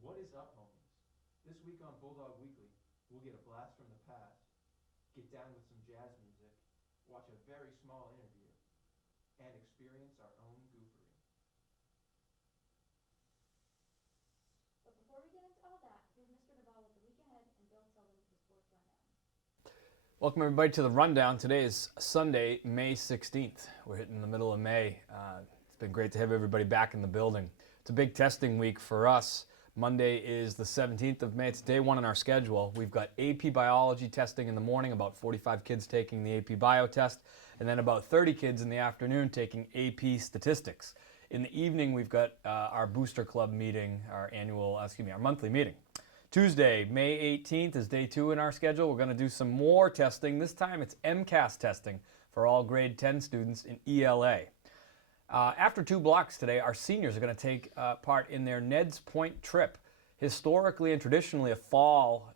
What is up, homies? This week on Bulldog Weekly, we'll get a blast from the past, get down with some jazz music, watch a very small interview, and experience our own goofery. But before we get into all that, here's Mr. Devoll with the week ahead and Bill Tillman with the sports rundown. Welcome everybody to the Rundown. Today is Sunday, May 16th. We're hitting the middle of May. It's been great to have everybody back in the building. It's a big testing week for us. Monday is the 17th of May. It's day one in our schedule. We've got AP Biology testing in the morning, about 45 kids taking the AP Bio test, and then about 30 kids in the afternoon taking AP Statistics. In the evening, we've got our Booster Club meeting, our monthly meeting. Tuesday, May 18th is day two in our schedule. We're going to do some more testing. This time it's MCAS testing for all grade 10 students in ELA. After 2 blocks today, our seniors are going to take part in their Ned's Point trip. Historically and traditionally a fall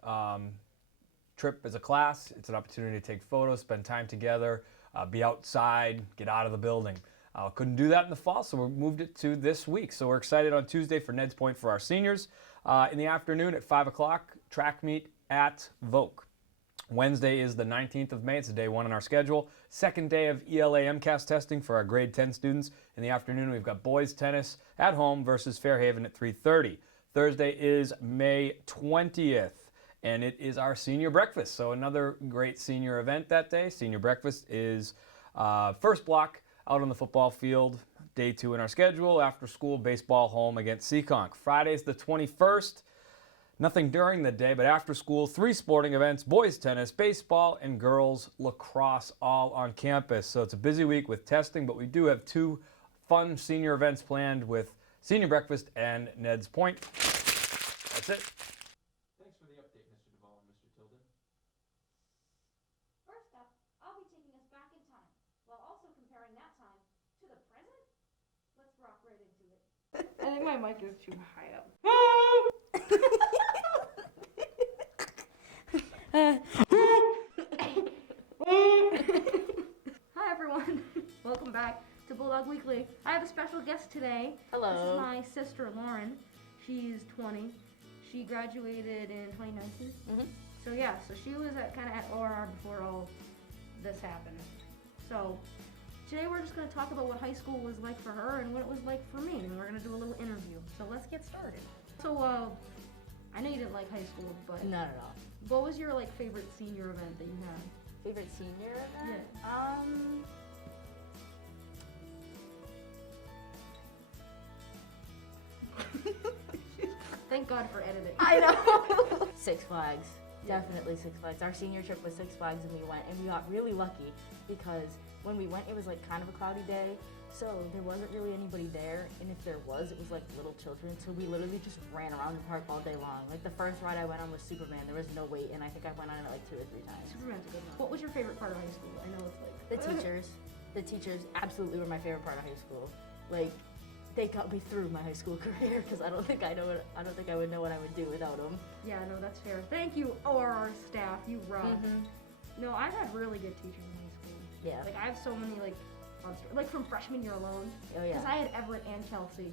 trip as a class. It's an opportunity to take photos, spend time together, be outside, get out of the building. Couldn't do that in the fall, so we moved it to this week. So we're excited on Tuesday for Ned's Point for our seniors. In the afternoon at 5 o'clock, track meet at Vogue. Wednesday is the 19th of May. It's day one in our schedule. Second day of ELA MCAS testing for our grade 10 students. In the afternoon, we've got boys tennis at home versus Fairhaven at 3:30. Thursday is May 20th, and it is our senior breakfast. So another great senior event that day. Senior breakfast is first block out on the football field. Day two in our schedule. After school, baseball home against Seekonk. Friday's the 21st. Nothing during the day, but after school, 3 sporting events, boys tennis, baseball, and girls lacrosse all on campus. So it's a busy week with testing, but we do have 2 fun senior events planned with senior breakfast and Ned's Point. That's it. Thanks for the update, Mr. Devoll and Mr. Tilden. First up, I'll be taking us back in time, while also comparing that time to the present. Let's rock right into it. I think my mic is too high up. Hi everyone, welcome back to Bulldog Weekly. I have a special guest today. Hello. This is my sister Lauren. She's 20. She graduated in 2019. So yeah, so she was kind of at ORR before all this happened. So today we're just going to talk about what high school was like for her and what it was like for me, and we're going to do a little interview. So let's get started. So I know you didn't like high school, but Not at all. what was your favorite senior event that you had? Favorite senior event? Thank God for editing. I know. Six Flags. Definitely Six Flags. Our senior trip was Six Flags, and we went, and we got really lucky because when we went, it was kind of a cloudy day, so there wasn't really anybody there, and if there was, it was little children, so we literally just ran around the park all day long. The first ride I went on was Superman. There was no wait, and I think I went on it 2 or 3 times. Superman's a good one. What was your favorite part of high school? I know it's The teachers. The teachers absolutely were my favorite part of high school. They got me through my high school career because I don't think I would know what I would do without them. Yeah, no, that's fair. Thank you, ORR staff. You rock. No, I've had really good teachers in high school. Yeah. I have so many fun stories. From freshman year alone. Oh yeah. Because I had Everett and Kelsey.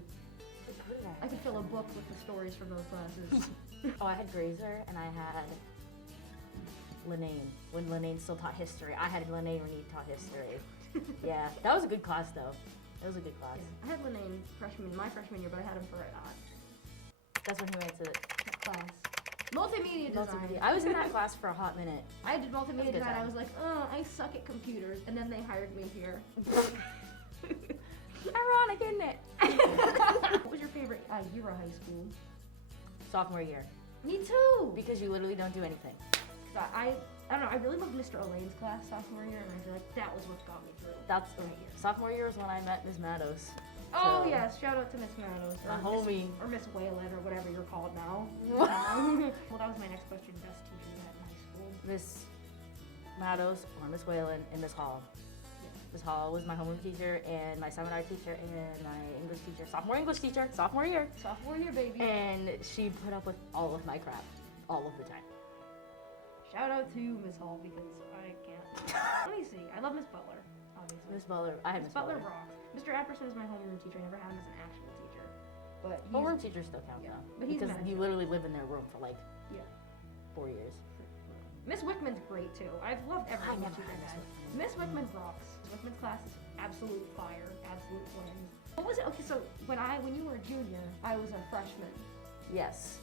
I could fill a book with the stories from those classes. Oh, I had Grazer and I had Linane. When Linane still taught history, I had Linane when he taught history. Yeah, that was a good class though. It was a good class. Yeah. I had Linane my freshman year, but I had him for That's when he went to class. Multimedia design. I was in that class for a hot minute. I did multimedia design. time. I was like, I suck at computers, and then they hired me here. Ironic, isn't it? What was your favorite year of high school? Sophomore year. Me too. Because you literally don't do anything. I I don't know, I really loved Mr. Elaine's class sophomore year, and I feel like that was what got me through. That's right. Sophomore year is when I met Miss Matos. Oh So, yes, shout out to Miss Manos. my homie. Or Miss Whalen, or whatever you're called now. Well, that was my next question. Best teacher you had in high school? Miss Matos or Miss Whalen and Miss Hall. Miss Hall was my homeroom teacher and my seminar teacher and my English teacher, sophomore English teacher, sophomore year. Sophomore year, baby. And she put up with all of my crap, all of the time. Shout out to Miss Hall because I can't. Let me see. I love Miss Butler, obviously. Miss Butler, I had Miss Butler. rocks. Mr. Apperson is my homeroom teacher. I never had him as an actual teacher, but he's, Homeroom teachers still count yeah, though, but he's because manager. you literally live in their room for like Yeah. 4 years. Miss Wickman's great too. I've loved I every never teacher had I've had. Miss Miss Wickman rocks. Wickman's class is absolute fire, absolute flames. What was it? Okay, so when you were a junior, I was a freshman. Yes.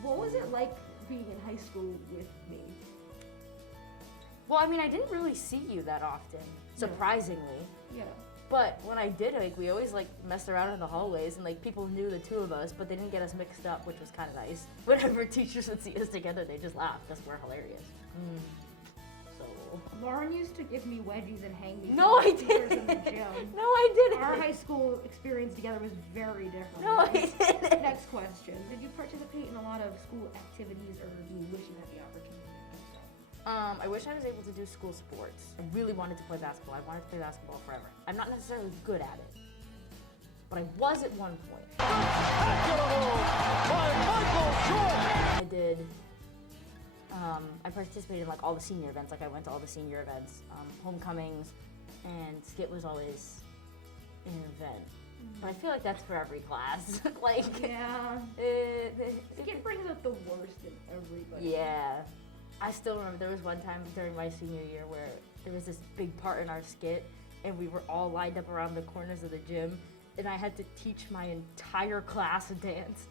What was it like being in high school with me? Well, I mean, I didn't really see you that often, surprisingly. Yeah. But when I did, like, we always, like, messed around in the hallways, and, like, people knew the two of us, but they didn't get us mixed up, which was kind of nice. Whenever teachers would see us together, they just laughed, because we're hilarious. So... Lauren used to give me wedgies and hang me. No, I from teachers didn't. In the gym. No, I didn't. Our high school experience together was very different. No, I didn't. Next question. Did you participate in a lot of school activities, or do you wish you had the opportunity to do so? I wish I was able to do school sports. I really wanted to play basketball. I wanted to play basketball forever. I'm not necessarily good at it, but I was at one point. I did. I participated in like all the senior events. Like I went to all the senior events, homecomings, and skit was always an event. But I feel like that's for every class. Like Yeah. it, Skit brings out the worst in everybody. yeah. I still remember there was one time during my senior year where there was this big part in our skit and we were all lined up around the corners of the gym and I had to teach my entire class a dance.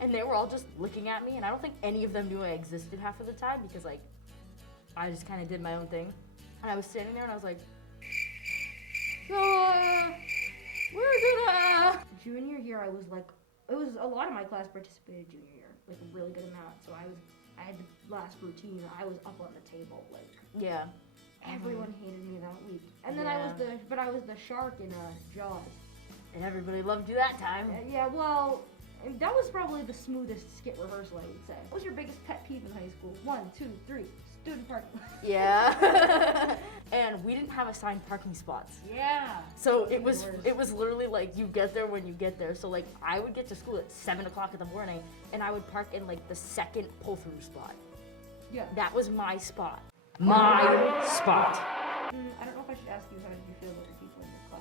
And they were all just looking at me and I don't think any of them knew I existed half of the time because like I just kind of did my own thing. And I was standing there and I was like, so we're gonna... Junior year, I was like, it was a lot of my class participated junior year, like a really good amount. So I had the last routine. I was up on the table, like Yeah. everyone hated me that week. And then Yeah. I was the shark in Jaws. And everybody loved you that time. Yeah, well, and that was probably the smoothest skit rehearsal, I would say. What was your biggest pet peeve in high school? 1, 2, 3. Student parking. Yeah. And we didn't have assigned parking spots. Yeah. So Those it are was the worst. it was literally like you get there when you get there. So like I would get to school at 7 o'clock in the morning and I would park in like the second pull through spot. Yeah. That was my spot. My spot. I don't know if I should ask you how did you feel about the people in your class.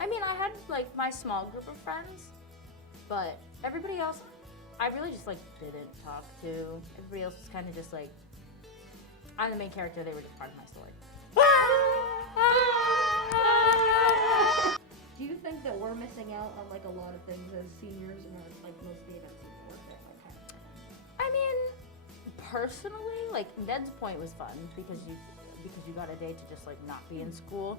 I mean I had like my small group of friends, but everybody else I really just like didn't talk to. Everybody else was kind of just like I'm the main character, they were just part of my story. Do you think that we're missing out on like a lot of things as seniors, and like most of the events even worth it? Like, I mean, personally, like Ned's point was fun because you got a day to just like not be in school.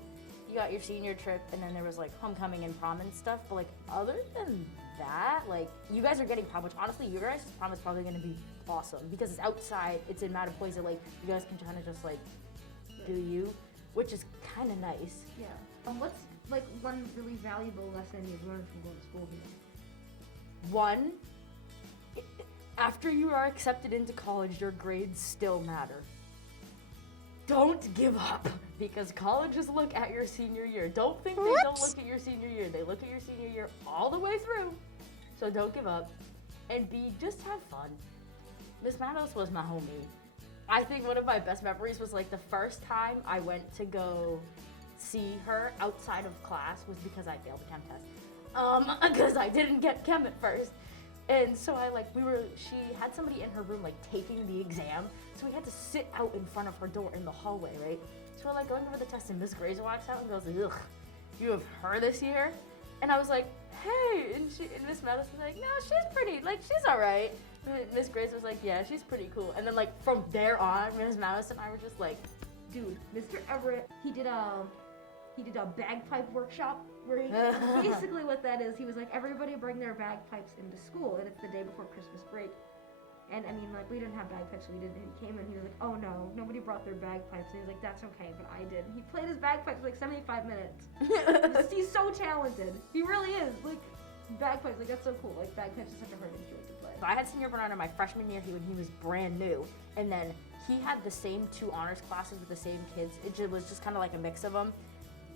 You got your senior trip, and then there was like homecoming and prom and stuff. But like other than that, like you guys are getting prom, which honestly, your guys' prom is probably gonna be awesome because it's outside. It's in Mattapoisett. Like you guys can kind of just like do you, which is kind of nice. yeah. What's like one really valuable lesson you've learned from going to school here? One, after you are accepted into college, your grades still matter. Don't give up, because colleges look at your senior year. Don't think they don't look at your senior year. They look at your senior year all the way through. So don't give up. And B, just have fun. Miss Manos was my homie. I think one of my best memories was like the first time I went to go see her outside of class was because I failed the chem test. Because I didn't get chem at first. And so she had somebody in her room like taking the exam. So we had to sit out in front of her door in the hallway, right? So we're like going over the test and Miss Grazer walks out and goes, ugh, you have her this year? And I was like, hey, and Miss Madison was like, no, she's pretty, like she's all right. Miss Grazer was like, yeah, she's pretty cool. And then like from there on, Miss Madison and I were just like, Dude, Mr. Everett, he did a bagpipe workshop where basically what that is, he was like, everybody bring their bagpipes into school, and it's the day before Christmas break. And I mean, like, we didn't have bagpipes, so he came in, he was like, oh no, nobody brought their bagpipes. And he was like, that's okay, but I did. He played his bagpipes for like 75 minutes. He's so talented. He really is. Like, bagpipes, like, that's so cool. Like, bagpipes is such a hard instrument to play. I had senior honor my freshman year when he was brand new, and then he had the same 2 honors classes with the same kids. It was just kind of like a mix of them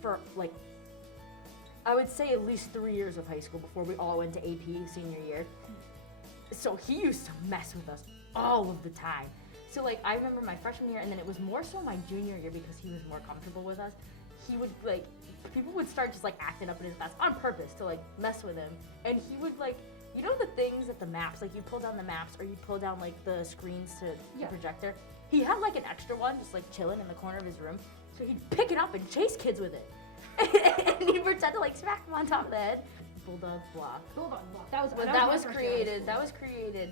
for, like, I would say at least 3 years of high school before we all went to AP senior year. So he used to mess with us all of the time. So like I remember my freshman year, and then it was more so my junior year because he was more comfortable with us. He would like, people would start just like acting up in his class on purpose to like mess with him. And he would like, you know the things at the maps, like you pull down the maps or you pull down like the screens to the projector. He had like an extra one just like chilling in the corner of his room. So he'd pick it up and chase kids with it. And he'd pretend to like smack them on top of the head. Bulldog block. Bulldog block. That was created.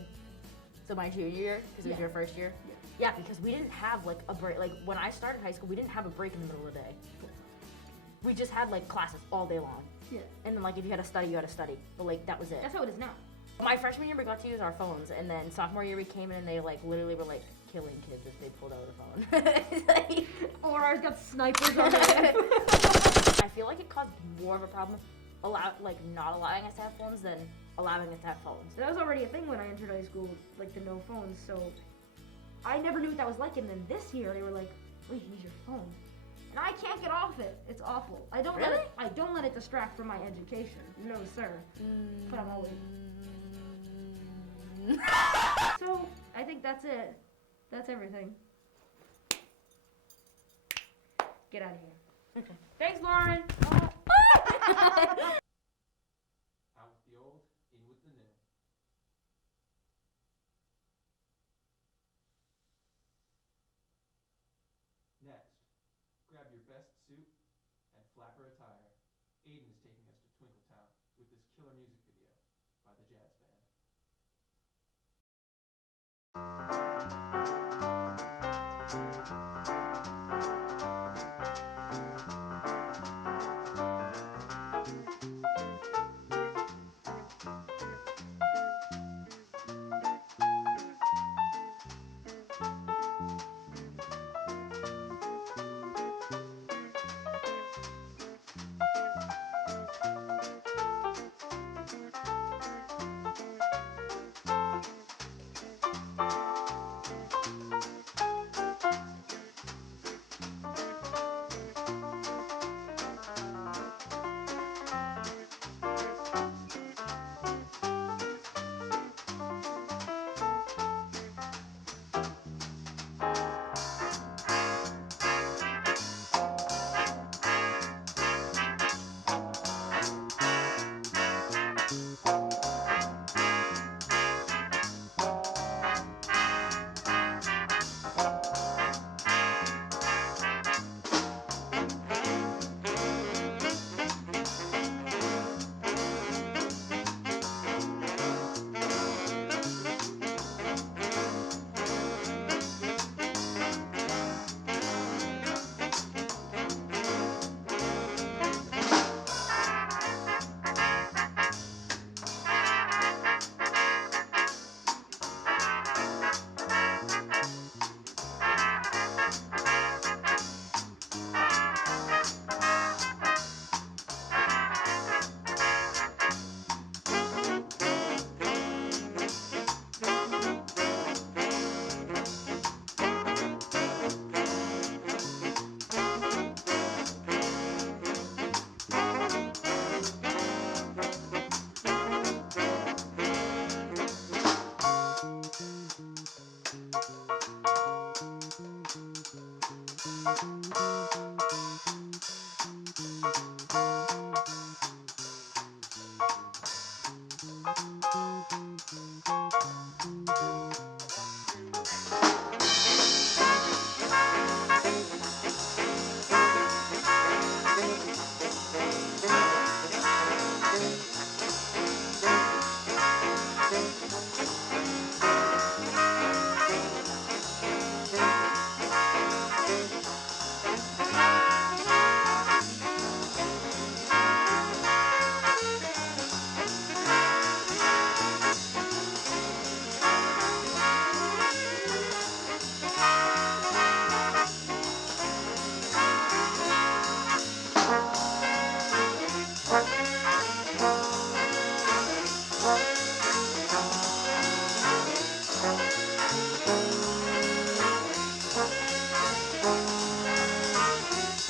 So my junior year, because it was your first year. Yeah, because we didn't have like a break. Like when I started high school, we didn't have a break in the middle of the day. We just had like classes all day long. Yeah. And then like if you had to study, you had to study. But like that was it. That's how it is now. My freshman year, we got to use our phones, and then sophomore year we came in and they like literally were like killing kids if they pulled out a phone. Or ours got snipers on it. I feel like it caused more of a problem not allowing us to have phones than allowing us to have phones. That was already a thing when I entered high school, like the no phones, so I never knew what that was like, and then this year they were like, wait, you can use your phone. And I can't get off it. It's awful. I don't let it distract from my education. No, sir. But I'm always. So, I think that's it. That's everything. Get out of here. Okay. Thanks, Lauren. Out with the old, in with the new. Next, grab your best suit and flapper attire. Aiden is taking us to Twinkletown with this killer music video by the Jazz Band.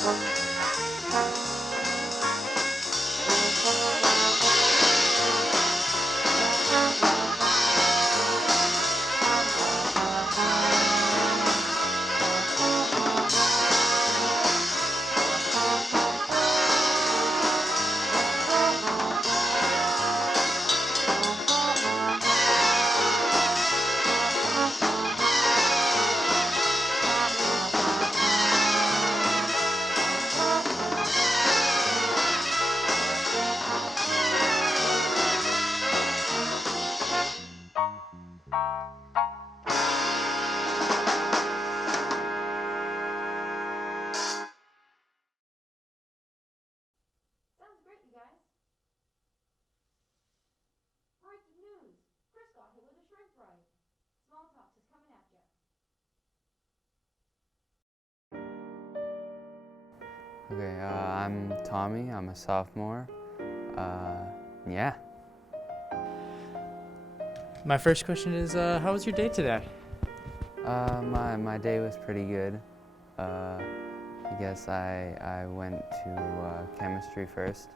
Sounds great, you guys. Breaking news. Chris got hit with a shrimp fry. Small Talks is coming at ya. Okay, I'm Tommy. I'm a sophomore. Yeah. My first question is, how was your day today? My day was pretty good. I guess I went to chemistry first.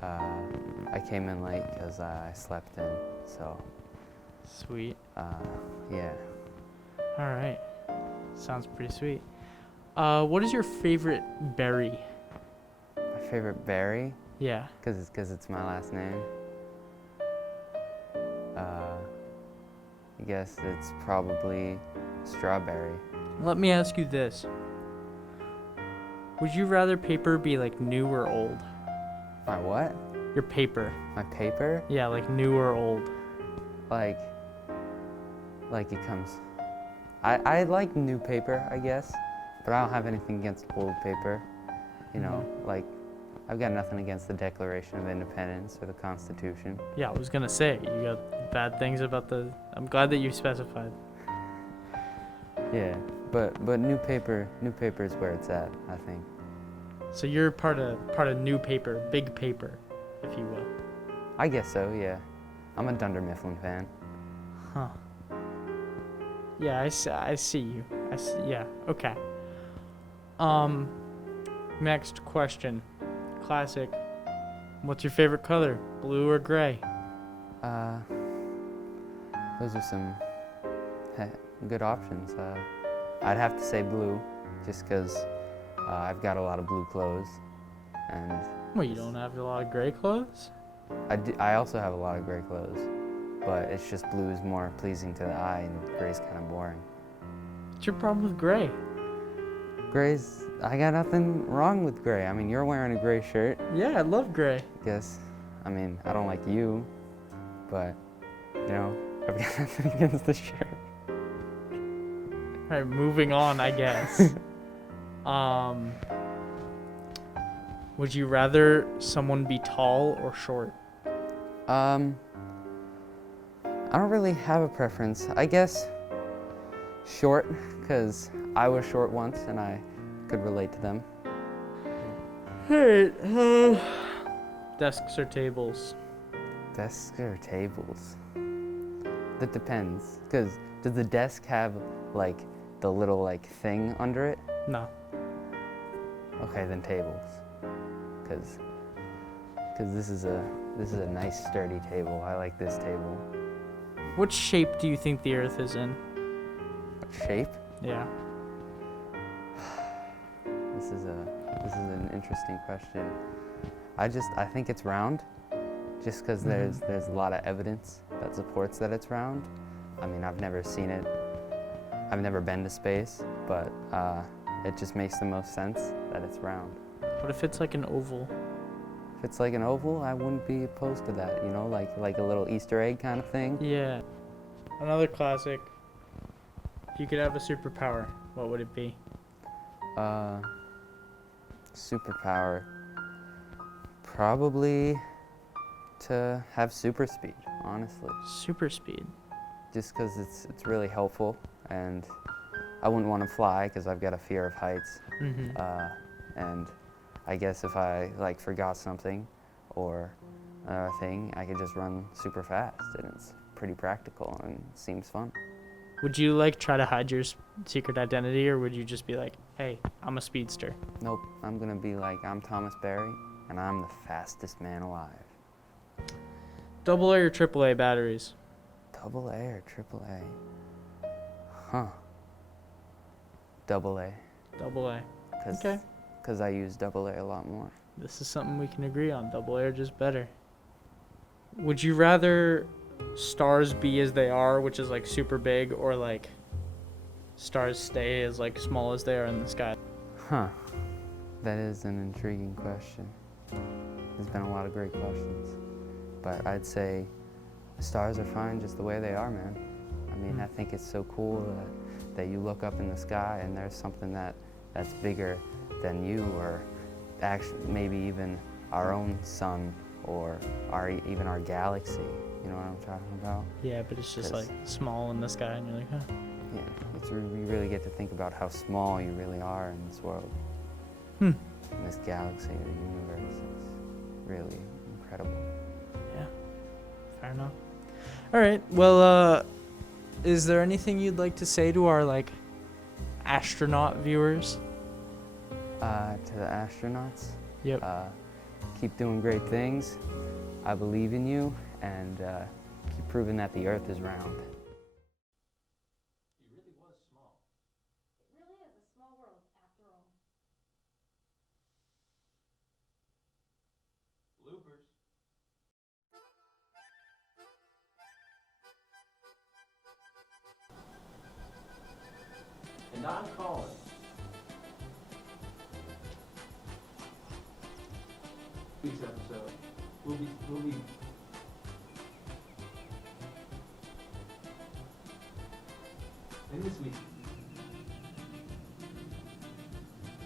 I came in late because I slept in, so Sweet. yeah. All right. Sounds pretty sweet. What is your favorite berry? My favorite berry, Yeah. because it's my last name. I guess it's probably strawberry. Let me ask you this. Would you rather paper be like new or old? My what? Your paper. My paper? Yeah, like new or old. Like it comes. I like new paper, I guess, but I don't have anything against old paper. You know, like I've got nothing against the Declaration of Independence or the Constitution. Yeah, I was gonna say, you got bad things about the... I'm glad that you specified. Yeah, but new paper is where it's at, I think. So you're part of new paper, big paper, if you will. I guess so, yeah. I'm a Dunder Mifflin fan. Huh. Yeah, I see you. Yeah, okay. Next question. Classic. What's your favorite color? Blue or gray? Those are some good options. I'd have to say blue, just because I've got a lot of blue clothes, and Well, you don't have a lot of gray clothes? I also have a lot of gray clothes, but it's just blue is more pleasing to the eye, and gray's kind of boring. What's your problem with gray? I got nothing wrong with gray. I mean, you're wearing a gray shirt. Yeah, I love gray. Guess. I mean, I don't like you, but, you know, I've got nothing against the shirt. Alright, moving on, I guess. Would you rather someone be tall or short? I don't really have a preference. I guess short, because I was short once and I could relate to them. Alright, desks or tables? Desks or tables? That depends, because does the desk have, like, the little, like, thing under it? No. Okay, then tables. Because this is a nice sturdy table. I like this table. What shape do you think the Earth is in? What shape? Yeah. This is an interesting question. I think it's round, just because there's a lot of evidence that supports that it's round. I mean, I've never seen it. I've never been to space, but it just makes the most sense that it's round. What if it's like an oval? If it's like an oval, I wouldn't be opposed to that, you know, like a little Easter egg kind of thing. Yeah. Another classic. If you could have a superpower, what would it be? Superpower. Probably to have super speed, honestly. Super speed. Just because it's really helpful, and I wouldn't want to fly because I've got a fear of heights. And I guess if I like forgot something or another thing, I could just run super fast, and it's pretty practical and seems fun. Would you like try to hide your secret identity, or would you just be like, hey, I'm a speedster? Nope, I'm gonna be like, I'm Thomas Berry, and I'm the fastest man alive. AA or AAA batteries? Double A or triple A? Huh. Double A. AA. Cause, Okay. 'cause I use double A a lot more. This is something we can agree on. AA are just better. Would you rather stars be as they are, which is like super big, or like stars stay as like small as they are in the sky? Huh. That is an intriguing question. There's been a lot of great questions. But I'd say stars are fine just the way they are, man. I mean, I think it's so cool that you look up in the sky and there's something that's bigger than you, or actually maybe even our own sun, or even our galaxy. You know what I'm talking about? Yeah, but it's just like small in the sky, and you're like, huh. Yeah, you really get to think about how small you really are in this world. Hmm. In this galaxy or universe. It's really incredible. Yeah, fair enough. All right, well, is there anything you'd like to say to our, like, astronaut viewers? To the astronauts, Yep. keep doing great things. I believe in you, and keep proving that the Earth is round. He really was small. It really is a small world, after all. Bloopers. And I'm calling. Week's episode. We'll be in this week.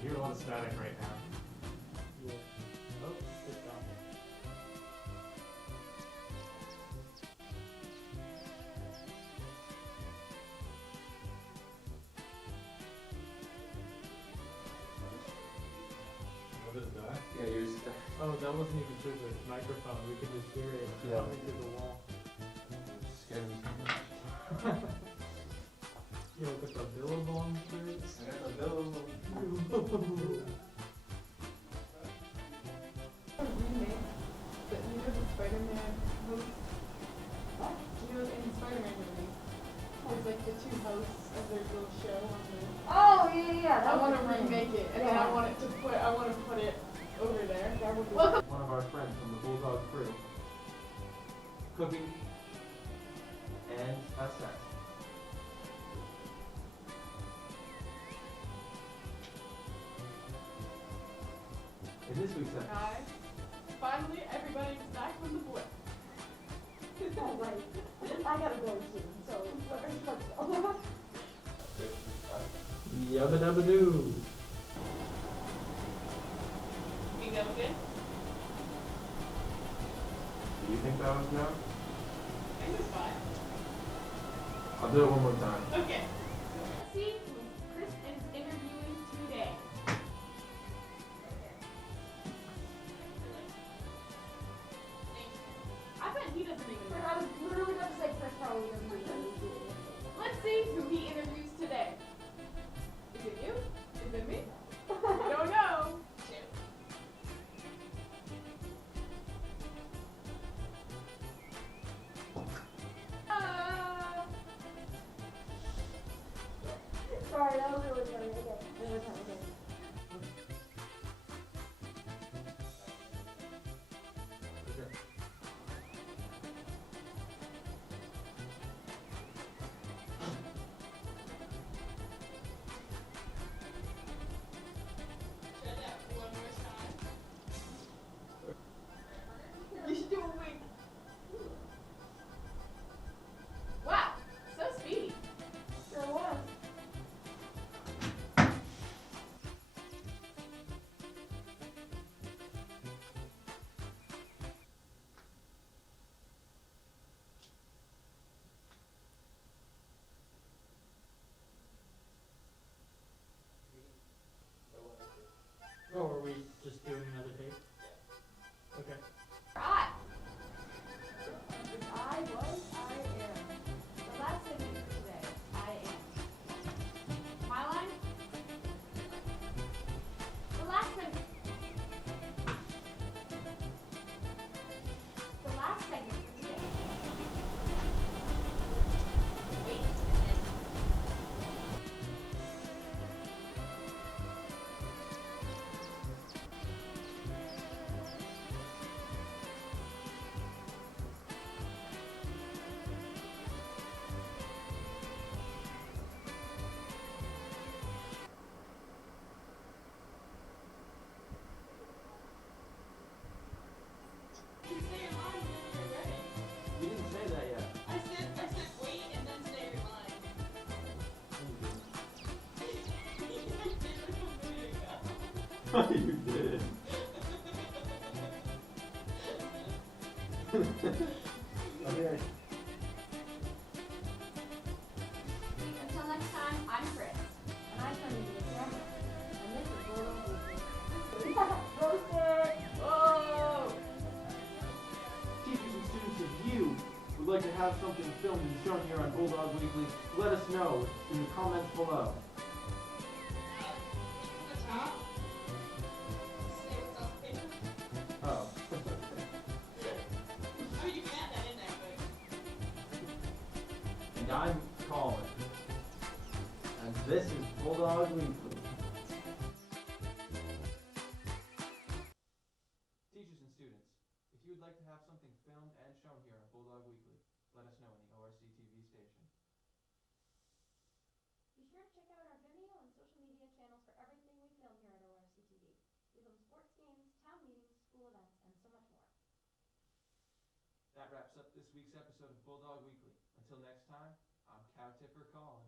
You hear a lot of static right now. Yeah. Oh, it's gone. What is that? Yeah, yours. Oh, that wasn't even through the microphone. We could just hear it Yeah. coming through the wall. Scared me so much. Yo, got the Billabong shirts. I got the bill. Remake, but you know the Spider-Man host? What? You know in the Spider-Man movie, there's like the two hosts of their little show on the. Oh, yeah. I want to remake it, and then I want to put it over there. That would be Welcome. One of our friends from the Bulldog crew. Cooking and a sex. In this week's episode. Guys, finally everybody's back from the blip. all right. I gotta go soon, so let's go. Yabba dabba doo. You go good? Do you think that was no? I think it's fine. I'll do it one more time. Okay. Let's see who Chris is interviewing today. I bet he doesn't even know. I was literally about to say Chris probably doesn't know. Let's see who he interviews today. Is it you? Is it me? I don't know. You did. Okay. Until next time, I'm Chris. And I turn into the camera. And this is Bulldog Weekly. Roasted! Oh! Teachers and students, if you would like to have something filmed and shown here on Bulldog Weekly, let us know in the comments below. Oh. And I'm Colin. And this is Bulldog Weekly. Teachers and students, if you would like to have something filmed and shown here on Bulldog Weekly, let us know in the ORC TV station. Be sure to check out our Vimeo and social media channels for everything we film here at ORC TV. We film sports games, town meetings, school events, and so much more. That wraps up this week's episode of Bulldog Weekly. Until next time, I'm Cow Tipper Colin.